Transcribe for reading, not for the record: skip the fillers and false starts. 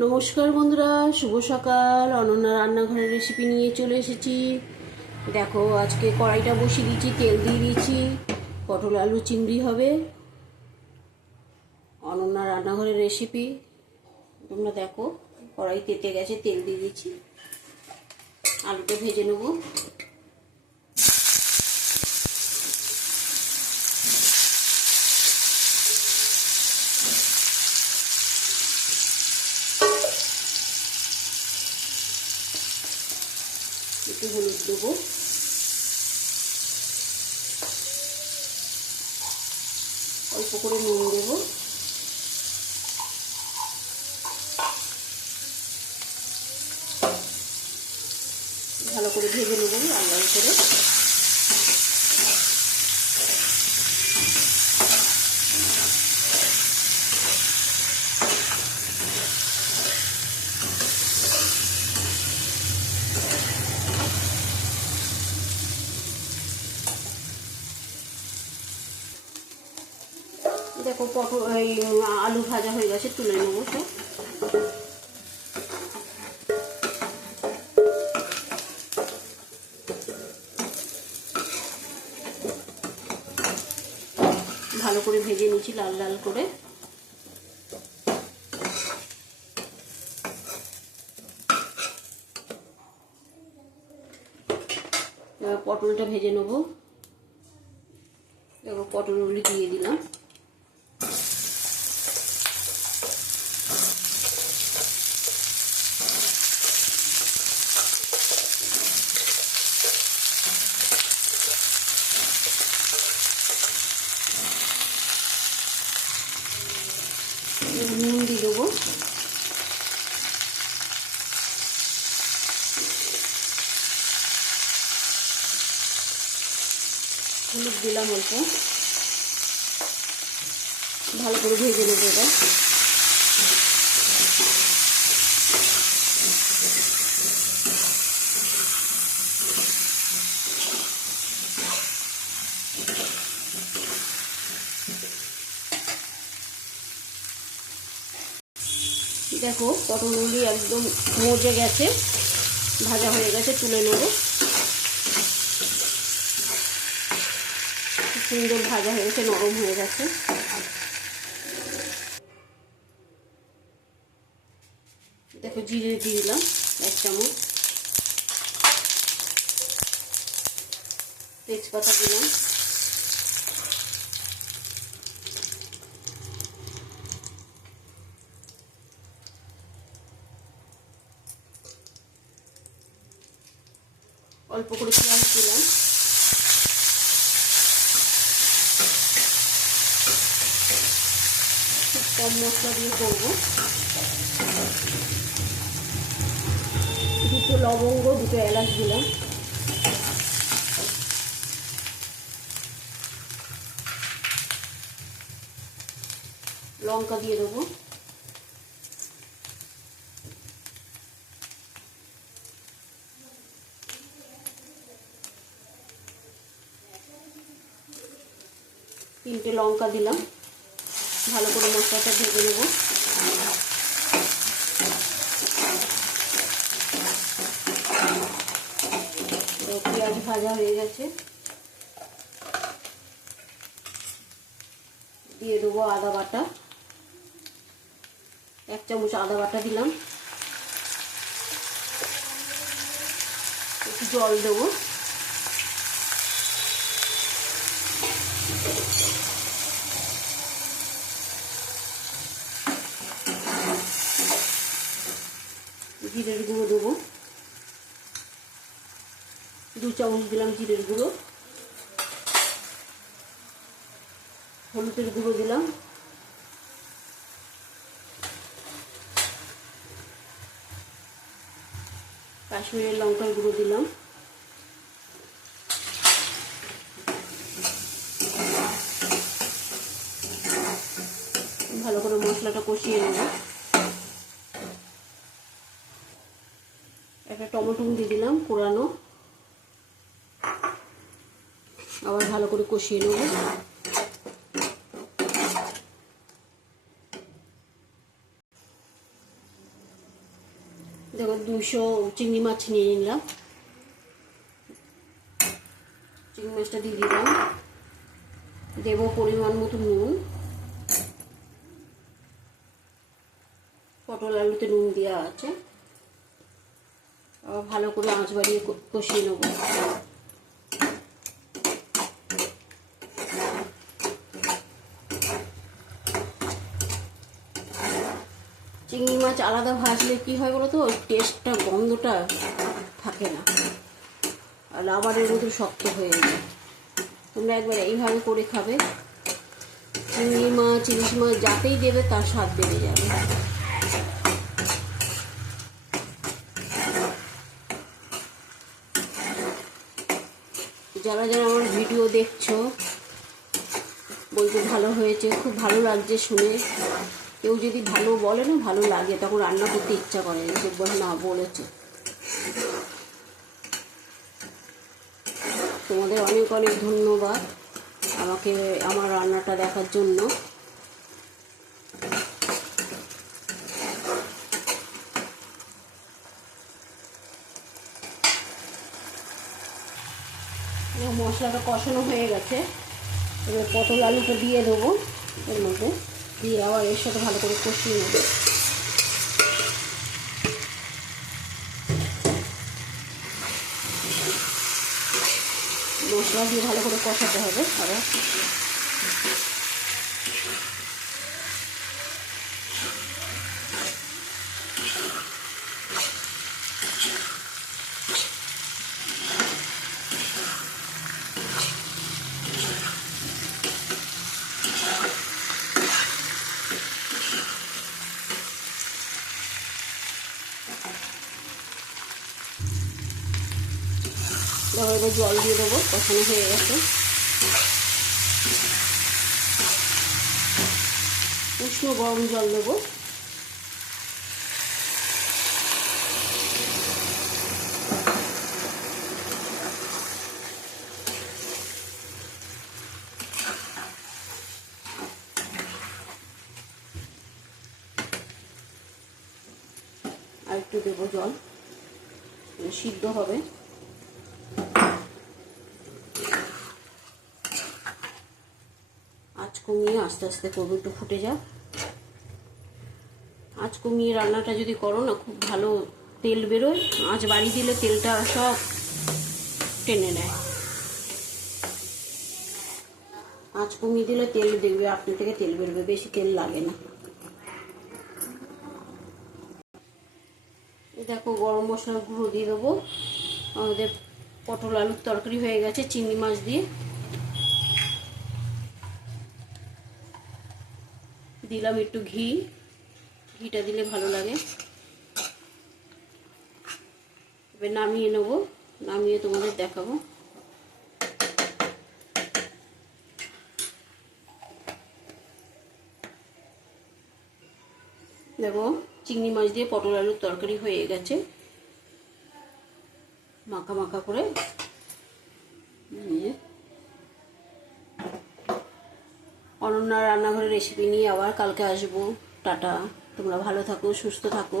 নমস্কার বন্ধুরা, শুভ সকাল। অনন্যা রান্নাঘরের রেসিপি নিয়ে চলে এসেছি। দেখো, আজকে কড়াইটা বসিয়ে দিয়েছি, তেল দিয়ে দিয়েছি। পটল আলু চিংড়ি হবে। অনন্যা রান্নাঘরের রেসিপি তোমরা দেখো। কড়াই তেতে গেছে, তেল দিয়ে দিয়েছি। আলুটা ভেজে নেবো। একটু হলুদ দেবো, অল্প করে নুন দেবো, ভালো করে ভেজে নেবো লাল লাল করে। দেখো পটল আলু ভাজা হয়ে গেছে, তুলে নেবো সব। ভালো করে ভেজে নিচ্ছি লাল লাল করে। এবার পটলটা ভেজে নেবো। দেখো পটলগুলি দিয়ে দিলাম। নুন দিয়ে দেবো। হলুদ দিলাম অল্প। ভালো করে ভেজে নেবো এবার। দেখো পটলগুলি একদম মজে গেছে, ভাজা হয়ে গেছে, তুলে নেবো। সুন্দর ভাজা হয়ে গেছে, নরম হয়ে গেছে। দেখো জিরে দিয়ে দিলাম 1 চামচ, তেজপাতা দিলাম, অল্প করে পেঁয়াজ দিলাম, খুব কম মশলা দিয়ে করবো। 2 লবঙ্গ, 2 এলাচ দিলাম, লঙ্কা দিয়ে দেবো, তিনটে লঙ্কা দিলাম। ভালো করে মশলাটা ভেজে নেব। পেঁয়াজ ভাজা হয়ে গেছে, দিয়ে দেবো আদা বাটা। 1 চামচ আদা বাটা দিলাম। একটু জল দেবো। জিরের গুঁড়ো দেবো, 2 চামচ দিলাম জিরের গুঁড়ো। হলুদের গুঁড়ো দিলাম, কাশ্মীরের লঙ্কার গুঁড়ো দিলাম, ভালো করে মশলাটা কষিয়ে নেব। একটা টমেটো দিয়ে দিলাম কোরানো, আবার ভালো করে কষিয়ে নেব। দেখো 200 চিংড়ি মাছ নিয়ে নিলাম, চিংড়ি মাছটা দিয়ে দিলাম, দেবো পরিমাণ মতো নুন, পটল আলুতে নুন দেওয়া আছে, ভালো করে আঁচ বাড়িয়ে কষিয়ে নেবো। চিংড়ি মাছ আলাদা ভাজলে কি হয় বলো তো, ওই টেস্টটা, গন্ধটা থাকে না, আর রাবারের মতো শক্ত হয়ে যায়। তোমরা একবার এইভাবে করে খাবে, চিংড়ি মাছ ইলিশ মাছ যাতেই দেবে তার স্বাদ বেড়ে যাবে। যারা যারা আমার ভিডিও দেখছো বলতে ভালো হয়েছে, খুব ভালো লাগছে শুনে। কেউ যদি ভালো বলে না, ভালো লাগে, তখন রান্না করতে ইচ্ছা করে, যে না বলেছে। তোমাদের অনেক অনেক ধন্যবাদ আমাকে আমার রান্নাটা দেখার জন্য। মশলাটা কষানো হয়ে গেছে, এবার পটল আলুটা দিয়ে দেবো এর মধ্যে, দিয়ে আবার এর সাথে ভালো করে কষিয়ে নেবো। মশলা দিয়ে ভালো করে কষাতে হবে আবার। দেখো এবার জল দিয়ে দেবো, কষানো হয়ে গেছে। উষ্ণ গরম জল দেবো। আর একটু দেবো জল, সিদ্ধ হবে। আঁচ কমিয়ে আস্তে আস্তে করবো, একটু ফুটে যাক। আঁচ কমিয়ে রান্নাটা যদি করো না, খুব ভালো তেল বেরোয়। আঁচ বাড়িয়ে দিলে তেলটা সব টেনে নেয়। আঁচ কমিয়ে দিলে তেল দেখবে আপনি থেকে তেল বেরোবে, বেশি তেল লাগে না। দেখো গরম মশলার গুঁড়ো দিয়ে দেবো। আমাদের পটল আলুর তরকারি হয়ে গেছে চিংড়ি মাছ দিয়ে। দিলাম একটু ঘি, ঘিটা দিলে ভালো লাগে। এবার নামিয়ে নেবো, নামিয়ে তোমাদের দেখাবো। দেখো চিংড়ি মাছ দিয়ে পটল আলুর তরকারি হয়ে গেছে, মাখা মাখা করে। অনন্যা রান্নাঘরের রেসিপি নিয়ে আবার কালকে আসবো। টাটা, তোমরা ভালো থাকো, সুস্থ থাকো।